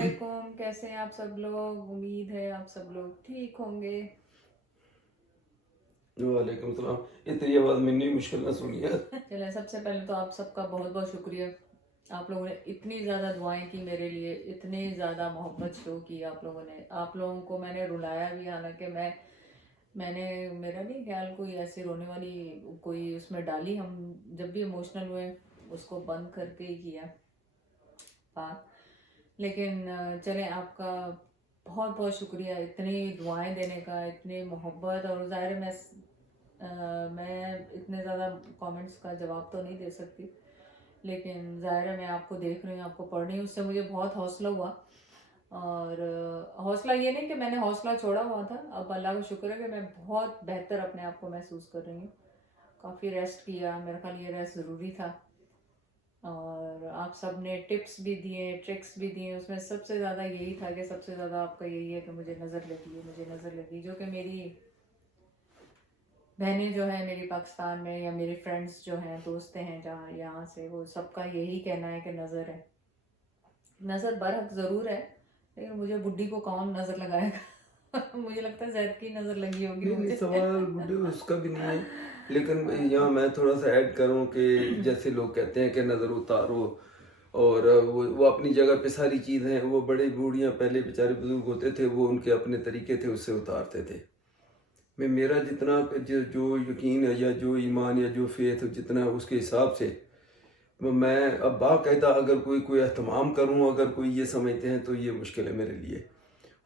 वालेकुम, कैसे हैं आप सब लोग? उम्मीद है आप सब लोग ठीक होंगे। वालेकुम सलाम। इतनी आवाज मैंने मुश्किल ना सुनी है। चलें, सबसे पहले तो आप सबका बहुत बहुत शुक्रिया। आप लोगों ने इतनी ज़्यादा दुआएं की मेरे लिए, इतनी ज़्यादा मोहब्बत शो की आप लोगों ने। आप लोगों को मैंने रुलाया भी, हालांकि मैंने मेरा नहीं ख्याल कोई ऐसी रोने वाली कोई उसमें डाली। हम जब भी इमोशनल हुए उसको बंद करके ही किया बात। लेकिन चलें, आपका बहुत बहुत शुक्रिया इतनी दुआएं देने का, इतनी मोहब्बत। और ज़ाहिर है मैं इतने ज़्यादा कमेंट्स का जवाब तो नहीं दे सकती, लेकिन ज़ाहिर है मैं आपको देख रही हूँ, आपको पढ़ रही हूँ, उससे मुझे बहुत हौसला हुआ। और हौसला ये नहीं कि मैंने हौसला छोड़ा हुआ था, अब अल्लाह का शुक्र है कि मैं बहुत बेहतर अपने आप को महसूस कर रही हूँ। काफ़ी रेस्ट किया, मेरे ख्याल ये रेस्ट ज़रूरी था। और आप सब ने टिप्स भी दिए, ट्रिक्स भी दिए, उसमें सबसे ज़्यादा यही था कि सबसे ज़्यादा आपका यही है कि मुझे नज़र लगी है, मुझे नज़र लगी। जो कि मेरी बहनें जो है मेरी पाकिस्तान में, या मेरे फ्रेंड्स जो हैं, दोस्तें हैं जहाँ यहाँ से, वो सबका यही कहना है कि नज़र है। नज़र बरहक ज़रूर है, लेकिन मुझे बुढ़ी को कौन नज़र लगाएगा। मुझे लगता है जैद की नज़र लगी होगी नहीं मुझे। सवाल बुढ़े उसका भी नहीं है, लेकिन यहाँ मैं थोड़ा सा ऐड करूँ कि जैसे लोग कहते हैं कि नज़र उतारो, और वो अपनी जगह पे सारी चीज़ें, वो बड़े बूढ़ियाँ पहले बेचारे बुजुर्ग होते थे, वो उनके अपने तरीके थे, उससे उतारते थे। मैं मेरा जितना जो यकीन है या जो ईमान या जो फेथ जितना उसके हिसाब से मैं अब बाकायदा अगर कोई एहतमाम करूँ, अगर कोई ये समझते हैं तो ये मुश्किल है मेरे लिए।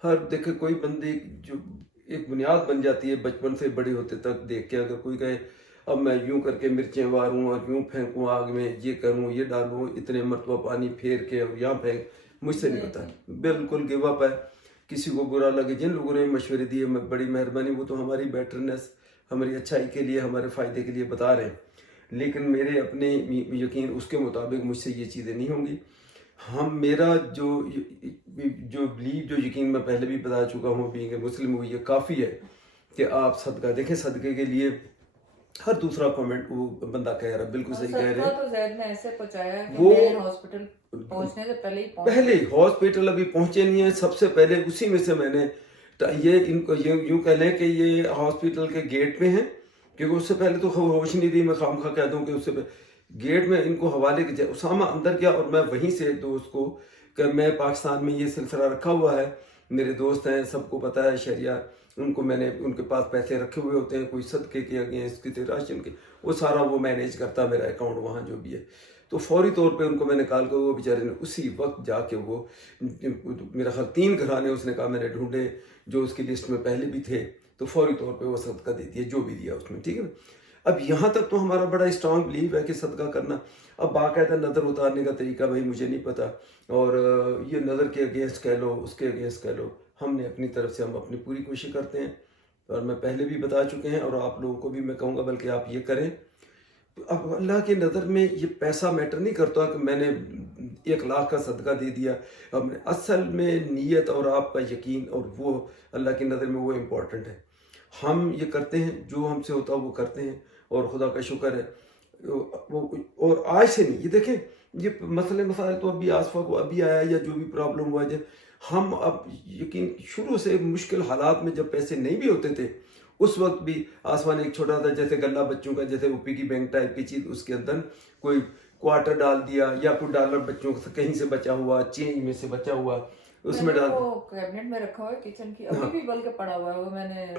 हर देखे कोई बंदे जो एक बुनियाद बन जाती है बचपन से बड़े होते तक देख के, अगर कोई कहे अब मैं यूं करके मिर्चें वारूं और यूं फेंकूं आग में, ये करूं, ये डालूं, इतने मरतबा पानी फेर के और यहाँ फेंक, मुझसे नहीं होता, बिल्कुल गिव अप है। किसी को बुरा लगे, जिन लोगों ने मशवरे दिए बड़ी मेहरबानी, वो तो हमारी बेटरनेस, हमारी अच्छाई के लिए, हमारे फ़ायदे के लिए बता रहे हैं, लेकिन मेरे अपने यकीन उसके मुताबिक मुझसे ये चीज़ें नहीं होंगी। हम मेरा जो बिलीव, जो यकीन मैं पहले भी बता चुका हूँ, बीइंग ए मुस्लिम, वो ये काफ़ी है कि आप सदका देखें। सदके के लिए हर दूसरा कमेंट वो बंदा कह रहा है, बिल्कुल सही कह रहे हैं। तो जैद ने ऐसे पहुंचाया कि वो मैं हॉस्पिटल पहुंचने से पहले ही पहले हॉस्पिटल अभी पहुंचे नहीं है, सबसे पहले उसी में से मैंने ये इनको यूं कह लें कि ये हॉस्पिटल के गेट पे हैं, क्योंकि उससे पहले तो होश नहीं रही, मैं खामखा कह दूं कि उससे गेट में इनको हवाले के उसामा अंदर गया, और मैं वहीं से दोस्त को कि मैं पाकिस्तान में ये सिलसिला रखा हुआ है, मेरे दोस्त हैं, सबको पता है शरिया, उनको मैंने उनके पास पैसे रखे हुए होते हैं, कोई सदके के अगेंस्ट, किसी राशन के, वो सारा वो मैनेज करता मेरा अकाउंट वहाँ जो भी है। तो फौरी तौर पे उनको मैंने कॉल कर, वो बेचारे ने उसी वक्त जाके वो मेरा ख्याल 3 घराने उसने कहा मैंने ढूंढे जो उसकी लिस्ट में पहले भी थे, तो फौरी तौर पे वो सदका दे दिया जो भी दिया उसने, ठीक है। अब यहाँ तक तो हमारा बड़ा स्ट्रांग बिलीव है कि सदका करना। अब बाकायदा नज़र उतारने का तरीका भाई मुझे नहीं पता, और ये नज़र के अगेंस्ट कह लो, उसके अगेंस्ट कह लो, हमने अपनी तरफ से हम अपनी पूरी कोशिश करते हैं, और मैं पहले भी बता चुके हैं, और आप लोगों को भी मैं कहूँगा बल्कि आप ये करें। तो अब अल्लाह की नज़र में ये पैसा मैटर नहीं करता कि मैंने 1 लाख का सदका दे दिया। अब असल में नीयत और आपका यकीन, और वो अल्लाह की नज़र में वो इम्पोर्टेंट है। हम ये करते हैं, जो हमसे होता है वो करते हैं, और खुदा का शुक्र है वो। और आज से नहीं, ये देखें, ये मसले मसाइल तो अभी आसफा को अभी आया, या जो भी प्रॉब्लम हुआ है, हम अब यकीन शुरू से मुश्किल हालात में जब पैसे नहीं भी होते थे, उस वक्त भी आसमान एक छोटा सा जैसे गल्ला बच्चों का, जैसे ओपी की बैंक टाइप की चीज़, उसके अंदर कोई क्वार्टर डाल दिया, या कोई डॉलर बच्चों से कहीं से बचा हुआ, चेंज में से बचा हुआ, उसमें डाल वो कैबिनेट में रखा हुआ है किचन की, अभी भी बल्कि पड़ा हुआ है वो मैंने।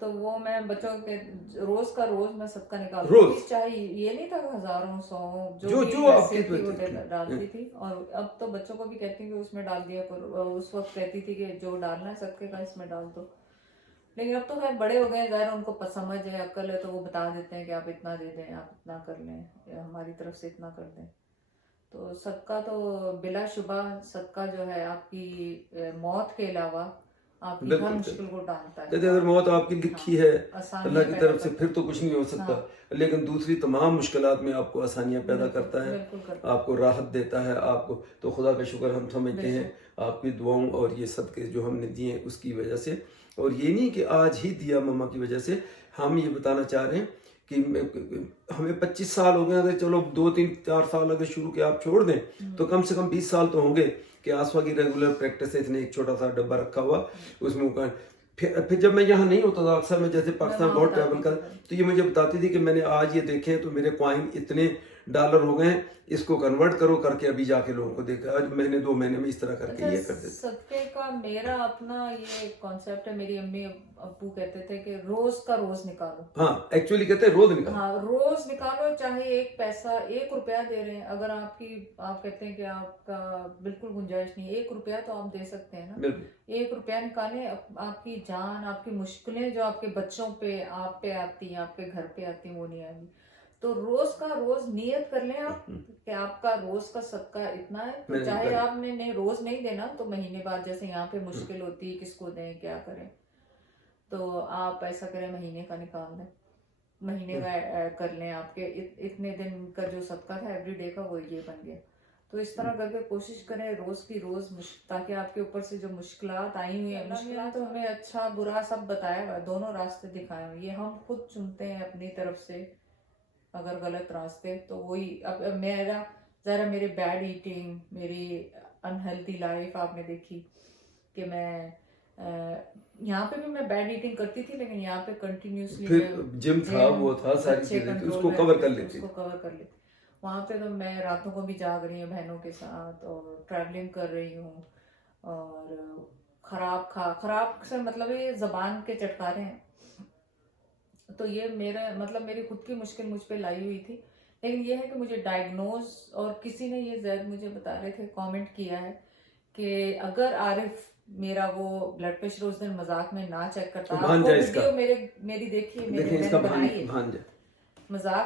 तो वो मैं बच्चों के रोज का रोज मैं सबका निकालती थी, चाहे ये नहीं था कि हजारों सौ जो आपकी थी वो डालती थी। और अब तो बच्चों को भी कहती हूँ कि उसमें डाल दिया करो। उस वक्त कहती थी कि जो डालना है सबके का इसमें डाल दो, लेकिन अब तो खैर बड़े हो गए, ज़ाहिर उनको समझ है, अक्ल है, तो वो बता देते हैं कि आप इतना दे दें, आप इतना कर लें, या हमारी तरफ से इतना कर दें। तो सदका तो बिलाशुबा, सदका जो है आपकी मौत के अलावा आपकी हर मुश्किल को टालता है। कहते अगर मौत आपकी लिखी है अल्लाह की तरफ से, फिर तो कुछ नहीं हो सकता, लेकिन दूसरी तमाम मुश्किलात में आपको आसानियां पैदा करता है, आपको राहत देता है आपको। तो खुदा का शुक्र हम समझते हैं आपकी दुआओं और ये सदके जो हमने दिए उसकी वजह से। और ये नहीं कि आज ही दिया मम्मा की वजह से, हम ये बताना चाह रहे हैं कि हमें 25 साल हो गए, अगर चलो 2 3 4 साल अगर शुरू के आप छोड़ दें, तो कम से कम 20 साल तो होंगे कि आसवा की रेगुलर प्रैक्टिस है, इसने एक छोटा सा डब्बा रखा हुआ उसमें वो फिर जब मैं यहाँ नहीं होता था, अक्सर मैं जैसे पाकिस्तान बहुत ट्रैवल कर, तो ये मुझे बताती थी कि मैंने आज ये देखे तो मेरे कॉइन इतने $, हो गए हैं, इसको कन्वर्ट करो करके अभी जाके लोगों को देखा, आज महीने 2 महीने में इस तरह करके ये कर देते। सदके का मेरा अपना ये कॉन्सेप्ट है, मेरी अम्मी अब्बू कहते थे कि रोज का रोज निकालो। हाँ, एक्चुअली कहते हैं रोज निकालो। हाँ, रोज निकालो, चाहे एक पैसा, ₹1 दे रहे हैं, अगर आप कहते हैं कि आपका बिल्कुल गुंजाइश नहीं, ₹1 तो आप दे सकते हैं ना, बिल्कुल ₹1 निकालें। आपकी जान, आपकी मुश्किलें जो आपके बच्चों पे, आप पे आती हैं, आपके घर पे आती हैं, वो नहीं आएंगी। तो रोज का रोज नियत कर लें आप कि आपका रोज का सदका इतना है, तो चाहे आपने नहीं रोज नहीं देना तो महीने बाद, जैसे यहाँ पे मुश्किल होती है किसको दें क्या करें, तो आप ऐसा करें महीने का निकाल लें, महीने का कर लें, आपके इतने दिन का जो सदका था एवरीडे का वो ये बन गया। तो इस तरह करके कोशिश करें रोज की रोज, ताकि आपके ऊपर से जो मुश्किलात आई हुई है, मुश्किलात तो हमें अच्छा बुरा सब बताया हुआ, दोनों रास्ते दिखाए हुए, ये हम खुद चुनते हैं अपनी तरफ से अगर गलत रास्ते, तो वही अब मेरा ज़रा मेरे बैड ईटिंग, मेरी अनहेल्दी लाइफ आपने देखी कि मैं यहाँ पे भी मैं बैड ईटिंग करती थी, लेकिन यहाँ पे कंटिन्यूसली फिर जिम था, वो था, सारी चीजें थी, उसको कवर कर लेती। वहाँ पे तो मैं रातों को भी जाग रही हूँ बहनों के साथ और ट्रैवलिंग कर रही हूँ, और खराब से मतलब ये जबान के चटकारे हैं। तो ये मेरी खुद की मुश्किल मुझ पे लाई हुई थी, लेकिन ये है कि मुझे डायग्नोज, और किसी ने ये जैद मुझे बता रहे थे, कमेंट किया है कि अगर आरिफ मेरा वो ब्लड प्रेशर उस दिन मजाक में ना चेक करता, तो वो वीडियो मेरी देखिए, मैंने बनाई है,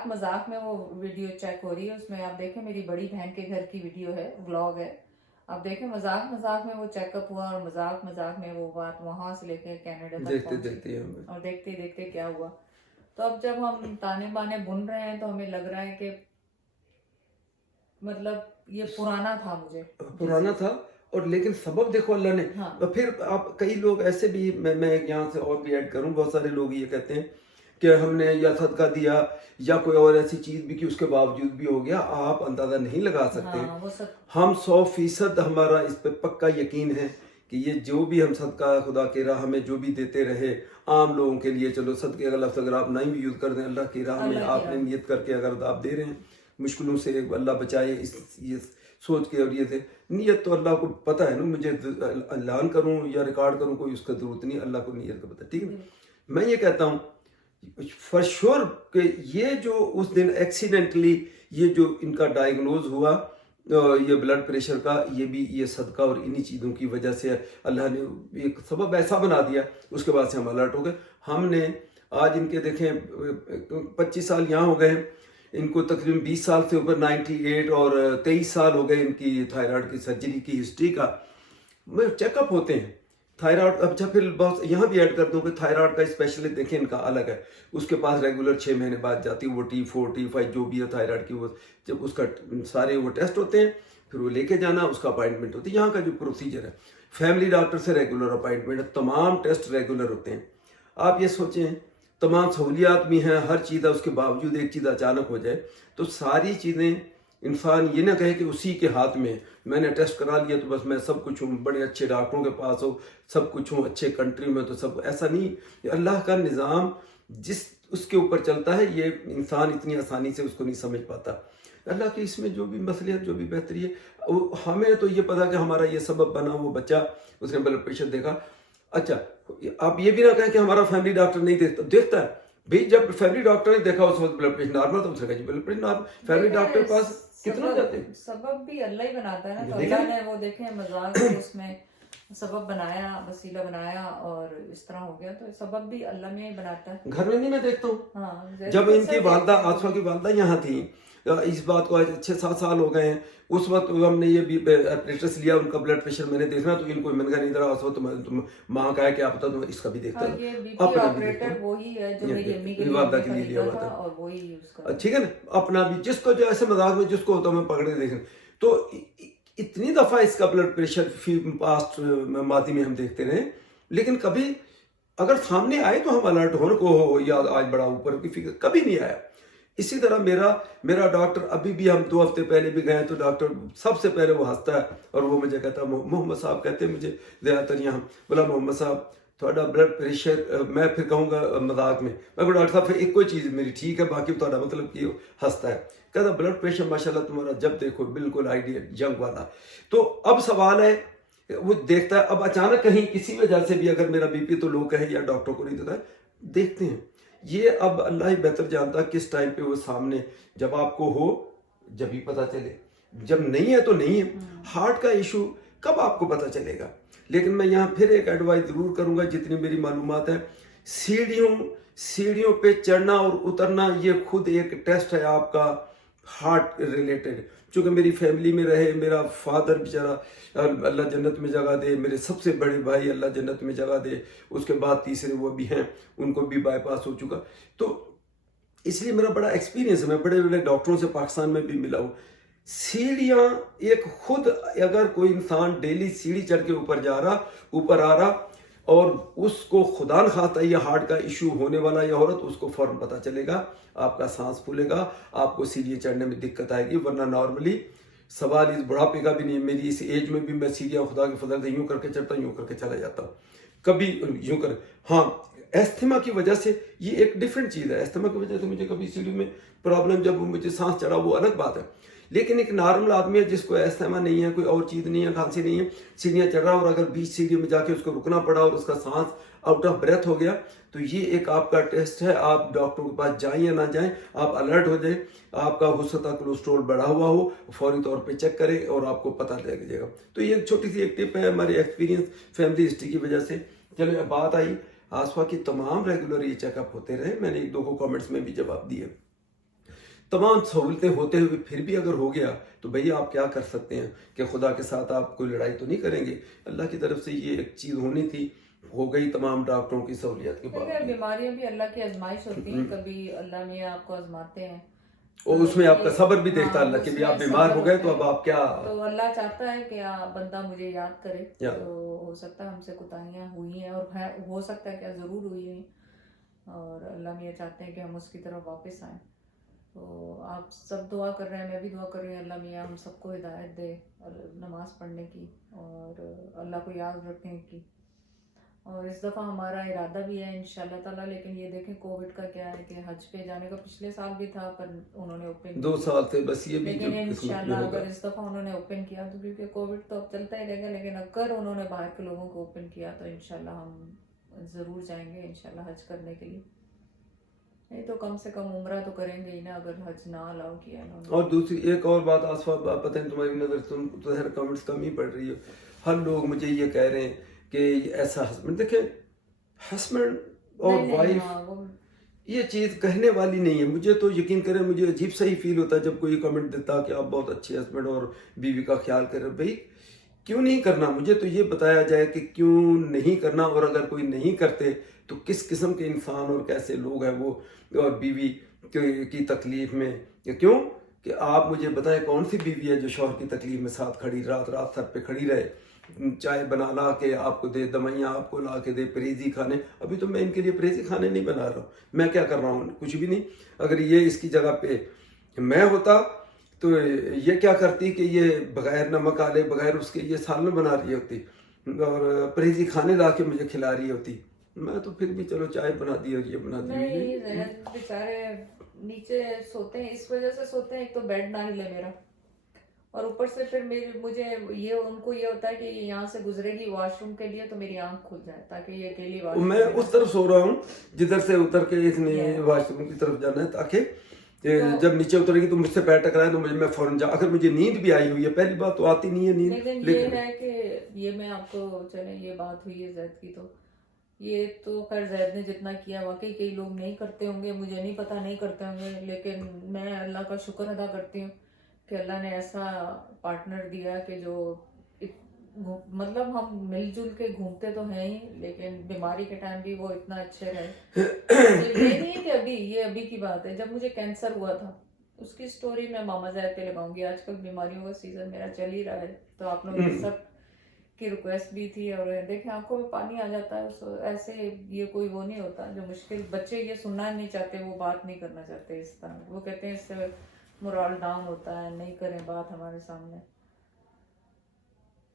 मजाक में वो वीडियो चेक हो रही है, उसमें आप देखें मेरी बड़ी बहन के घर की वीडियो है, व्लॉग है, आप देखें मजाक में वो चेकअप हुआ, और मजाक में वो बात वहां से लेके कनाडा तक पहुंची, और देखते क्या हुआ। तो अब जब हम ताने बाने बुन रहे हैं तो हमें लग रहा है कि मतलब ये पुराना था, और लेकिन सबब देखो अल्लाह ने। हाँ। तो फिर आप कई लोग ऐसे भी, मैं यहाँ से और भी ऐड करूँ, बहुत सारे लोग ये कहते हैं कि हमने या सदका दिया या कोई और ऐसी चीज भी की, उसके बावजूद भी हो गया, आप अंदाजा नहीं लगा सकते। हाँ, हम 100% हमारा इस पे पक्का यकीन है कि ये जो भी हम सदका खुदा के राह में जो भी देते रहे आम लोगों के लिए, चलो सदके का लफ्ज़ अगर आप नहीं भी यूज़ कर दें, अल्लाह की राह में आपने नियत करके अगर आप दे रहे हैं, मुश्किलों से अल्लाह बचाए ये सोच के, और ये थे नियत तो अल्लाह को पता है ना, मुझे ऐलान करूं या रिकॉर्ड करूं कोई उसका जरूरत नहीं, अल्लाह को नियत का पता, ठीक है। मैं ये कहता हूँ फॉर श्योर कि ये जो उस दिन एक्सीडेंटली ये जो इनका डायग्नोज हुआ ये ब्लड प्रेशर का, ये भी ये सदका और इन्हीं चीज़ों की वजह से अल्लाह ने एक सबब ऐसा बना दिया, उसके बाद से हम अलर्ट हो गए। हमने आज इनके देखें 25 साल यहाँ हो गए, इनको तकरीबन 20 साल से ऊपर 98 और 23 साल हो गए इनकी थायराइड की सर्जरी की हिस्ट्री का चेकअप होते हैं। थायराइड, अच्छा फिर बहुत यहाँ भी ऐड कर दूँ कि थायराइड का स्पेशलिस्ट देखें इनका अलग है, उसके पास रेगुलर 6 महीने बाद जाती है, वो T4 T5 जो भी है थायराइड की, वो जब उसका सारे वो टेस्ट होते हैं फिर वो लेके जाना, उसका अपॉइंटमेंट होती है। यहाँ का जो प्रोसीजर है फैमिली डॉक्टर से रेगुलर अपॉइंटमेंट है, तमाम टेस्ट रेगुलर होते हैं। आप ये सोचें तमाम सहूलियात भी हैं, हर चीज़ है, उसके बावजूद एक चीज़ अचानक हो जाए तो सारी चीज़ें इंसान ये ना कहे कि उसी के हाथ में मैंने टेस्ट करा लिया तो बस मैं सब कुछ हूँ, बड़े अच्छे डॉक्टरों के पास हो, सब कुछ हूँ, अच्छे कंट्री में तो सब, ऐसा नहीं। अल्लाह का निज़ाम जिस उसके ऊपर चलता है, ये इंसान इतनी आसानी से उसको नहीं समझ पाता। अल्लाह की इसमें जो भी मसलियत जो भी बेहतरी है, हमें तो ये पता कि हमारा ये सबब बना, वो बच्चा उसने ब्लड प्रेशर देखा। अच्छा आप ये भी ना कहें कि हमारा फैमिली डॉक्टर नहीं देखता है भाई, जब फैमिली डॉक्टर ने देखा उस वक्त ब्लड प्रेशर नॉर्मल तो उसने कहा blood pressure normal, family doctor के पास कितना जाते हैं। सबब भी अल्लाह ही बनाता है ना, तो अल्लाह ने वो देखे मजाक में उसमें सबब बनाया, वसीला बनाया और इस तरह हो गया, तो सबब भी अल्लाह में ही बनाता है। घर में नहीं मैं देखता हूँ, हाँ, जब इनकी वालदा आसफा की वालदा यहाँ थी, इस बात को आज 6-7 साल हो गए हैं, उस वक्त हमने ये भी एपरेटस लिया, उनका ब्लड प्रेशर मैंने देखना तो इनको मैंने कहा नहीं इधर उस वक्त तुम माँ का है क्या पता, तुम इसका भी देखता है। ये बीपी ऑपरेटर वही है जो मेरी अम्मी के वालदा के लिए लिया हुआ था, और वही यूज कर, ठीक है ना। अपना भी जिसको जो ऐसे मजाक में जिसको होता मैं पकड़ के देखना, तो इतनी दफा इसका ब्लड प्रेशर पास्ट मादी में हम देखते रहे, लेकिन कभी अगर सामने आए तो हम अलर्ट होने को हो या आज बड़ा ऊपर की फिक्र कभी नहीं आया। इसी तरह मेरा डॉक्टर अभी भी, हम 2 हफ्ते पहले भी गए तो डॉक्टर सबसे पहले वो हंसता है और वो मुझे कहता है, मोहम्मद साहब कहते हैं मुझे ज़्यादातर यहाँ, बोला मोहम्मद साहब थोड़ा ब्लड प्रेशर, मैं फिर कहूँगा मजाक में, मैं डॉक्टर साहब फिर एक कोई चीज़ मेरी ठीक है, बाकी थोड़ा मतलब कि हंसता है, कहता ब्लड प्रेशर माशाल्लाह तुम्हारा जब देखो बिल्कुल आइडियल जंग वाला। तो अब सवाल है, वो देखता है, अब अचानक कहीं किसी वजह से भी अगर मेरा बीपी तो लो कहे या डॉक्टर को नहीं देता है, देखते हैं ये अब अल्लाह ही बेहतर जानता है किस टाइम पे वो सामने, जब आपको हो जब ही पता चले, जब नहीं है तो नहीं है। हार्ट का इशू कब आपको पता चलेगा? लेकिन मैं यहाँ फिर एक एडवाइस जरूर करूँगा, जितनी मेरी मालूमात है, सीढ़ियों पे चढ़ना और उतरना ये खुद एक टेस्ट है आपका हार्ट रिलेटेड। चूँकि मेरी फैमिली में रहे, मेरा फादर बेचारा अल्लाह जन्नत में जगह दे, मेरे सबसे बड़े भाई अल्लाह जन्नत में जगह दे, उसके बाद तीसरे वो भी हैं, उनको भी बाईपास हो चुका, तो इसलिए मेरा बड़ा एक्सपीरियंस है, मैं बड़े बड़े डॉक्टरों से पाकिस्तान में भी मिला हूँ। सीढ़ियाँ एक खुद, अगर कोई इंसान डेली सीढ़ी चढ़ के ऊपर आ रहा और उसको खुदा न खास्ता ये हार्ट का इशू होने वाला या औरत, उसको फौरन पता चलेगा, आपका सांस फूलेगा, आपको सीढ़ियाँ चढ़ने में दिक्कत आएगी। वरना नॉर्मली सवाल इस बुढ़ापे का भी नहीं, मेरी इस एज में भी मैं सीढ़ियाँ खुदा के फजल से यूँ करके चढ़ता हूँ, यूँ करके चला जाता हूँ, कभी यूँ कर। हाँ, एस्थमा की वजह से ये एक डिफरेंट चीज़ है, एस्थमा की वजह से मुझे कभी सीढ़ी में प्रॉब्लम, जब मुझे सांस चढ़ा वो अलग बात है। लेकिन एक नॉर्मल आदमी है जिसको एस्थमा नहीं है, कोई और चीज़ नहीं है, खांसी नहीं है, सीढ़ियाँ चढ़ रहा और अगर बीच सीढ़ी में जाके उसको रुकना पड़ा और उसका सांस आउट ऑफ ब्रेथ हो गया, तो ये एक आपका टेस्ट है। आप डॉक्टर के पास जाएं या ना जाएं, आप अलर्ट हो जाएं, आपका हो सकता है कोलेस्ट्रॉल बढ़ा हुआ हो, फौरी तौर पे चेक करें और आपको पता लग जाएगा। तो ये छोटी सी एक टिप है हमारे एक्सपीरियंस फैमिली हिस्ट्री की वजह से। चलो बात आई आसफा की, तमाम रेगुलर ये चेकअप होते रहे, मैंने 1-2 को कमेंट्स में भी जवाब दिए। तमाम सहूलतें होते हुए फिर भी अगर हो गया तो भैया आप क्या कर सकते हैं कि खुदा के साथ आप कोई लड़ाई तो नहीं करेंगे। अल्लाह की तरफ से ये एक चीज़ होनी थी, हो गई तमाम डॉक्टरों की सहूलियत के बाद। बीमारियां भी अल्लाह की आजमाइश होती हैं, कभी अल्लाह में आपको आजमाते हैं और उसमें आपका सब्र भी देखता है अल्लाह कि भी आप बीमार हो गए तो अब आप क्या, तो अल्लाह चाहता है कि बंदा मुझे याद करे। तो हो सकता है हमसे कुताहियाँ हुई हैं और हो सकता है क्या ज़रूर हुई हैं, और अल्लाह में ये चाहते हैं कि हम उसकी तरफ वापस आएँ। तो आप सब दुआ कर रहे हैं, मैं भी दुआ कर रही हूँ, अल्लाह मियाँ हम सबको हिदायत दे नमाज़ पढ़ने की और अल्लाह को याद रखने की। और इस दफ़ा हमारा इरादा भी है इंशाल्लाह ताला, लेकिन ये देखें कोविड का क्या है कि हज पे जाने का पिछले साल भी था पर उन्होंने ओपन 2 साल थे बस, ये भी लेकिन इंशाल्लाह अगर इस दफ़ा उन्होंने ओपन किया तो, क्योंकि कोविड तो अब चलता ही रहेगा, लेकिन अगर उन्होंने बाहर के लोगों को ओपन किया तो इंशाल्लाह हम ज़रूर जाएंगे इंशाल्लाह हज करने के लिए। नहीं तो कम से कम उम्रा तो करेंगे ही ना, अगर हज ना अलाउ किया इन्होंने। और दूसरी एक और बात आसफा, पता है तुम्हारी नज़र, तुम तो हर कमेंट्स कम ही पढ़ रही हो, हर लोग मुझे ये कह रहे हैं कि ऐसा हस्बैंड, देखे हस्बैंड और वाइफ ये चीज़ कहने वाली नहीं है। मुझे तो यकीन करें, मुझे अजीब सा ही फील होता है जब कोई कमेंट देता कि आप बहुत अच्छे हस्बैंड और बीवी का ख्याल कर रहे। भाई क्यों नहीं करना, मुझे तो ये बताया जाए कि क्यों नहीं करना, और अगर कोई नहीं करते तो किस किस्म के इंसान और कैसे लोग हैं वो, और बीवी की तकलीफ में, या क्यों कि आप मुझे बताएं कौन सी बीवी है जो शौहर की तकलीफ में साथ खड़ी, रात रात सर पे खड़ी रहे, चाय बना ला के आपको दे, दवाइयाँ आपको ला के दे, परहेजी खाने। अभी तो मैं इनके लिए परहेजी खाने नहीं बना रहा हूँ, मैं क्या कर रहा हूँ, कुछ भी नहीं। अगर ये इसकी जगह पे मैं होता तो ये क्या करती कि ये बगैर नमक आले, बगैर उसके ये सालन बना रही होती और परहेजी खाने ला के मुझे खिला रही होती। मैं तो फिर भी चलो चाय बना दी और ये बना दी। नहीं बेचारे नीचे सोते हैं, इस वजह से सोते हैं, एक तो बेड ना हिले मेरा, और ऊपर से फिर मुझे ये उनको ये होता है कि यहाँ से गुजरेगी वॉशरूम के लिए तो मेरी आंख खुल जाए ताकि ये अकेली वॉशरूम। मैं उस तरफ सो रहा हूँ जिधर से उतर के इसने वॉशरूम की तरफ जाना है, ताकि जब नीचे उतरेगी तो मुझसे पैर टकराए तो मैं फौरन जा। अगर मुझे नींद भी आई हुई है, पहली बात तो आती नहीं है नींद, लेकिन ये है कि ये मैं आपको, चले ये बात हुई है जैद की, तो ये तो खैर जैद ने जितना किया वाकई कई लोग नहीं करते होंगे, मुझे नहीं पता नहीं करते होंगे, लेकिन मैं अल्लाह का शुक्र अदा करती हूँ कि अल्लाह ने ऐसा पार्टनर दिया कि जो मतलब हम मिलजुल के घूमते तो हैं ही, लेकिन बीमारी के टाइम भी वो इतना अच्छे रहे। तो ये नहीं कि अभी की बात है, जब मुझे कैंसर हुआ था उसकी स्टोरी मैं मामा ज़ैद पे लगाऊंगी। आजकल बीमारियों का सीजन मेरा चल ही रहा है, तो आप लोग सब की रिक्वेस्ट भी थी। और देखें आंखों में पानी आ जाता है, ऐसे ये कोई वो नहीं होता जो मुश्किल, बच्चे ये सुनना नहीं चाहते, वो बात नहीं करना चाहते इस तरह, वो कहते हैं इससे मोरल डाउन होता है, नहीं करें बात हमारे सामने।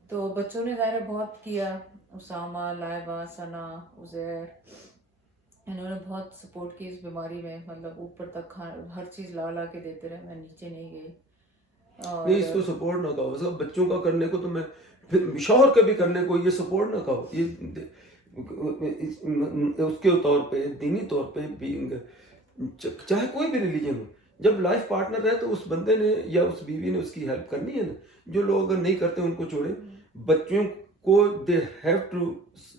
तो बच्चों ने ज़ाहिर बहुत किया, उसामा, लाइबा, सना, उज़ैर, इन्होंने बहुत सपोर्ट की इस बीमारी में, मतलब ऊपर तक हर चीज़ ला ला के देते रहे, मैं नीचे नहीं गई। नहीं, इसको सपोर्ट ना कहो, सब बच्चों का करने को तो मैं, फिर शौहर का भी करने को ये सपोर्ट ना कहो, ये उसके तौर पे, दीनी तौर पे बीइंग, चाहे कोई भी रिलीजन हो, जब लाइफ पार्टनर है तो उस बंदे ने या उस बीवी ने उसकी हेल्प करनी है ना। जो लोग अगर नहीं करते उनको छोड़े, बच्चों को they have to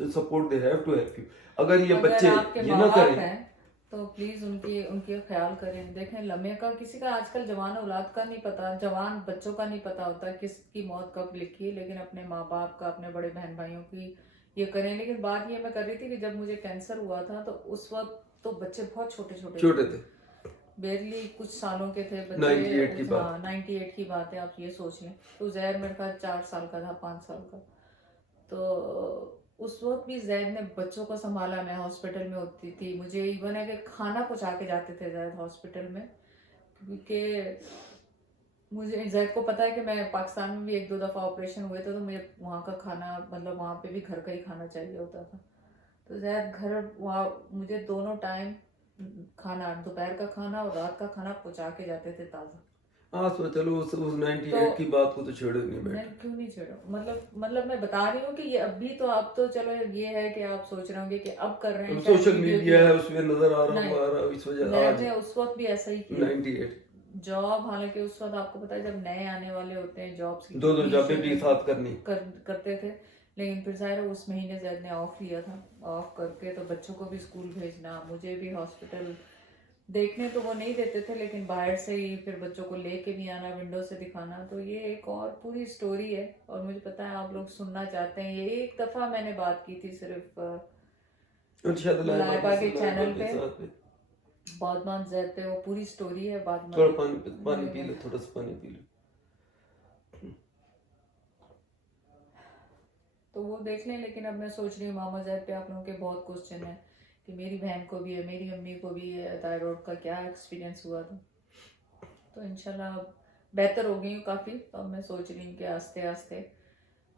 support, they have to help you. अगर ये बच्चे ये ना करें तो प्लीज उनके ख्याल करें। देखें लम्हे का किसी का आजकल जवान औलाद का नहीं पता, जवान बच्चों का नहीं पता होता किसकी मौत कब लिखी है, लेकिन अपने माँ बाप का, अपने बड़े बहन भाइयों की ये करें। लेकिन बात ये मैं कर रही थी कि जब मुझे कैंसर हुआ था तो उस वक्त तो बच्चे बहुत छोटे थे, बेरली कुछ सालों के थे बच्चे। 98 की बात, 98 की बात है, आप ये सोच लें। तो जैद मेरे पास 4 साल का था, 5 साल का। तो उस वक्त भी जैद ने बच्चों को संभाला, मैं हॉस्पिटल में होती थी, मुझे इवन है कि खाना पहुंचा के जाते थे जैद हॉस्पिटल में, क्योंकि मुझे जैद को पता है कि मैं पाकिस्तान में भी 1-2 दफ़ा ऑपरेशन हुए थे, तो मुझे वहाँ का खाना, मतलब वहाँ पे भी घर का ही खाना चाहिए होता था। तो जैद घर वहाँ मुझे दोनों टाइम खाना, दोपहर का खाना और रात का खाना पहुंचा के जाते थे ताज़ा। हाँ तो चलो उस 98 की बात को तो छेड़ो नहीं बैठे। मैं क्यों नहीं छेड़ो, मतलब मैं बता रही हूँ कि ये अभी तो आप तो चलो ये है कि आप सोच रहे होंगे कि अब कर रहे हैं, सोशल मीडिया है उसमें नजर आ रहा इस वजह आज उस वक्त भी ऐसा ही किया। 98 जॉब, हालांकि उस वक्त आपको पता है जब नए आने वाले होते हैं जॉब्स की, दो जॉबें भी साथ करते थे। लेकिन फिर ज़ाहिर उस महीने जैद ने ऑफ लिया था, ऑफ करके तो बच्चों को भी स्कूल भेजना, मुझे भी हॉस्पिटल देखने तो वो नहीं देते थे, लेकिन बाहर से ही फिर बच्चों को लेके भी आना, विंडो से दिखाना। तो ये एक और पूरी स्टोरी है, और मुझे पता है आप लोग सुनना चाहते हैं। ये एक दफ़ा मैंने बात की थी सिर्फ लाइबा के चैनल पे, बहुत जैद पे, वो पूरी स्टोरी है। बाद में थोड़ा पानी पी लो, थोड़ा सा पानी पी लो। तो वो देख लें। लेकिन अब मैं सोच रही हूँ मामा जैद पे आप लोगों के बहुत क्वेश्चन है कि मेरी बहन को भी है, मेरी अम्मी को भी है, थायराइड का क्या एक्सपीरियंस हुआ था। तो इंशाल्लाह अब बेहतर हो गई हूँ काफ़ी। तो अब मैं सोच रही हूँ कि आस्ते आस्ते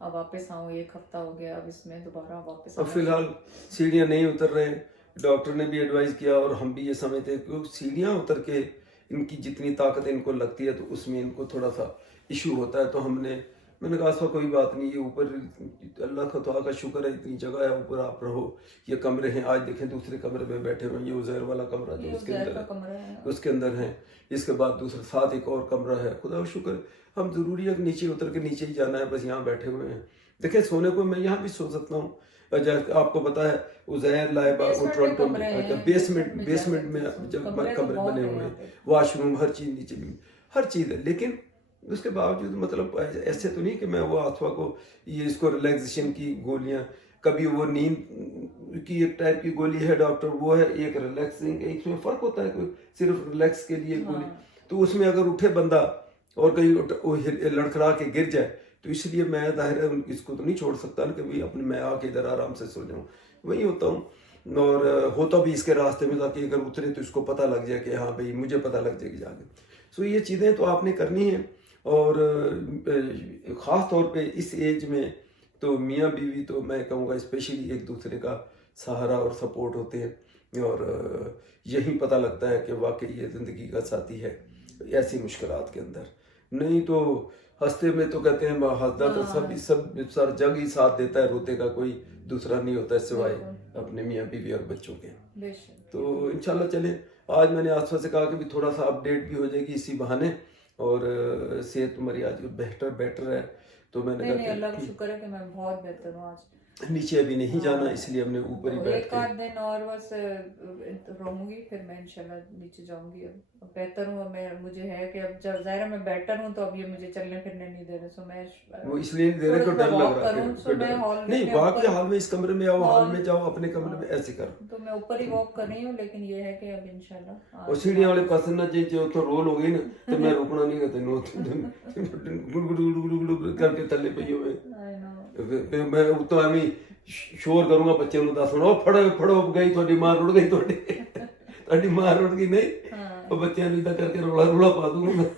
अब वापस आऊँ। 1 हफ्ता हो गया अब इसमें दोबारा वापस। अब फिलहाल सीढ़ियाँ नहीं उतर रहे, डॉक्टर ने भी एडवाइस किया और हम भी ये समझते हैं कि सीढ़ियाँ उतर के इनकी जितनी ताकत इनको लगती है तो उसमें इनको थोड़ा सा इशू होता है। तो मैंने कहा ऐसा कोई बात नहीं, ये ऊपर अल्लाह का दुआ का शुक्र है, इतनी जगह है, ऊपर आप रहो। ये कमरे हैं, आज देखें दूसरे कमरे में बैठे हुए, ये उज़ैर वाला कमरा जो उसके अंदर है, इसके बाद दूसरा साथ एक और कमरा है। खुदा का शुक्र, हम जरूरी है कि नीचे उतर के नीचे ही जाना है, बस यहाँ बैठे हुए हैं। देखें सोने को मैं यहाँ भी सो सकता हूँ, आपको पता है उज़ैर, लाइबा वो टोरंटो में बेसमेंट में जब कमरे बने हुए हैं, वॉशरूम, हर चीज़ नीचे में, हर चीज़ है। लेकिन उसके बावजूद मतलब ऐसे तो नहीं कि मैं वो आसवा को ये इसको रिलैक्सेशन की गोलियां, कभी वो नींद की एक टाइप की गोली है डॉक्टर, वो है एक रिलैक्सिंग, एक में फ़र्क होता है, कोई सिर्फ रिलैक्स के लिए गोली। तो उसमें अगर उठे बंदा और कहीं लड़खड़ा के गिर जाए, तो इसलिए मैं जाहिर है इसको तो नहीं छोड़ सकता ना कि भाई अपने मैं आके इधर आराम से सो जाऊँ। वही होता हूँ और होता भी इसके रास्ते में ताकि अगर उतरे तो इसको पता लग जाए कि हाँ भाई मुझे पता लग जाएगी जाके। सो ये चीज़ें तो आपने करनी है। और ख़ास तौर पे इस एज में तो मियाँ बीवी तो मैं कहूँगा स्पेशली एक दूसरे का सहारा और सपोर्ट होते हैं, और यही पता लगता है कि वाकई ये ज़िंदगी का साथी है ऐसी मुश्किलात के अंदर। नहीं तो हंसते में तो कहते हैं हंसदा तो सब सारा जग ही साथ देता है, रोते का कोई दूसरा नहीं होता सिवाय अपने मियाँ बीवी और बच्चों के। तो इंशाल्लाह चले, आज मैंने आसपास से कहा कि भी थोड़ा सा अपडेट भी हो जाएगी इसी बहाने, और सेहत तुम्हारी आज बेटर है। तो मैंने कहा अल्लाह का शुक्र है कि मैं बहुत बेहतर हूँ। आज नीचे अभी नहीं जाना, इसलिए हमने ऊपर ही बैठ के 1-8 दिन और बस रहूंगी, फिर मैं इंशाल्लाह नीचे जाऊंगी। अब बेहतर हूँ मैं, मुझे है कि अब जब ज़ाहिर मैं बेटर हूँ तो अब ये मुझे चलने फिरने नहीं दे रहे। सो मैं वो इसलिए नहीं दे रहे को डर लग रहा है। नहीं बाकी हाल में इस कमरे में आओ, हॉल में जाओ, अपने कमरे में ऐसे करो। तो मैं ऊपर ही वॉक कर रही हूँ, लेकिन ये है कि अब इंशाल्लाह। और सीढ़ियाँ वाले पास ना जो तो रोल हो गई ना तो मैं रुकना नहीं करते, नो गुड़ करके थले पे हुए। ਮੈਂ ਉਤੋਂ ਐਵੇਂ ਸ਼ੋਰ ਕਰੂੰਗਾ ਬੱਚਿਆਂ ਨੂੰ ਦੱਸਣਾ, ਉਹ ਫੜੋ ਫੜੋ ਗਈ ਤੁਹਾਡੀ ਮਾਂ ਰੁੜ ਗਈ, ਤੁਹਾਡੀ ਮਾਂ ਰੁੜ ਗਈ ਨਹੀਂ, ਉਹ ਬੱਚਿਆਂ ਨੂੰ ਇਦਾਂ ਕਰਕੇ ਰੌਲਾ ਰੌਲਾ ਪਾ ਦੂੰਗਾ ਮੈਂ।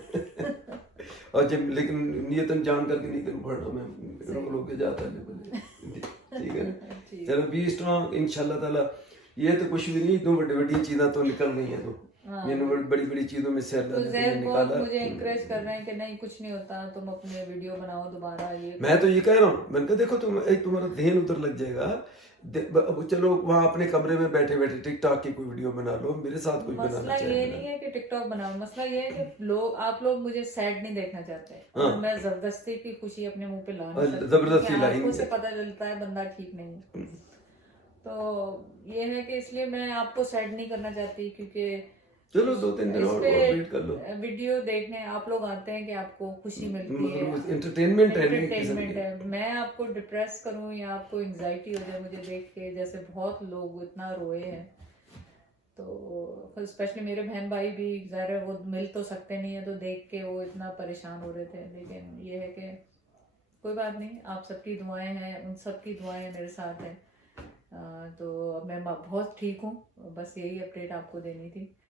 और जब लेकिन नियतन जान करके नहीं करूँ पढ़ना, मैं रोक रोक के जाता है बोले ठीक है ना। चलो बी स्ट्रांग इंशाल्लाह ताला। ये तो कुछ भी नहीं, इतनी बड़ी बड़ी चीज़ें तो निकल रही हैं, तो मैंने बड़ी बड़ी चीज़ों में से अल्लाह ने निकाला। मुझे इंकरेज कर रहे हैं कि नहीं कुछ नहीं होता, तुम अपने वीडियो बनाओ दोबारा। ये मैं तो ये कह रहा हूँ, मैंने कहा देखो तुम तुम्हारा ध्यान उधर लग जाएगा, चलो वहाँ अपने कमरे में बैठे बैठे टिकटॉक की कोई वीडियो बना लो, मेरे साथ कुछ बनाना मसला चाहिए। ये नहीं है कि टिकटॉक बनाओ, मसला ये है कि आप लोग मुझे सैड नहीं देखना चाहते, और मैं जबरदस्ती की खुशी अपने मुंह पे ला नहीं सकती, जबरदस्ती लाई आंखों से पता चलता है बंदा ठीक नहीं। तो ये है कि इसलिए मैं आपको सैड नहीं करना चाहती, क्योंकि चलो 2-3 दिन और वेट कर लो। वीडियो देखने आप लोग आते हैं कि आपको खुशी मिलती है, एंटरटेनमेंट है। मैं आपको डिप्रेस करूं या आपको एंजाइटी हो जाए मुझे देख के, जैसे बहुत लोग इतना रोए हैं, तो स्पेशली मेरे बहन भाई भी ज़ाहिर है वो मिल तो सकते नहीं है, तो देख के वो इतना परेशान हो रहे थे। लेकिन ये है कि कोई बात नहीं, आप सबकी दुआएं हैं, उन सबकी दुआएं मेरे साथ हैं। तो मैं बहुत ठीक हूँ, बस यही अपडेट आपको देनी थी।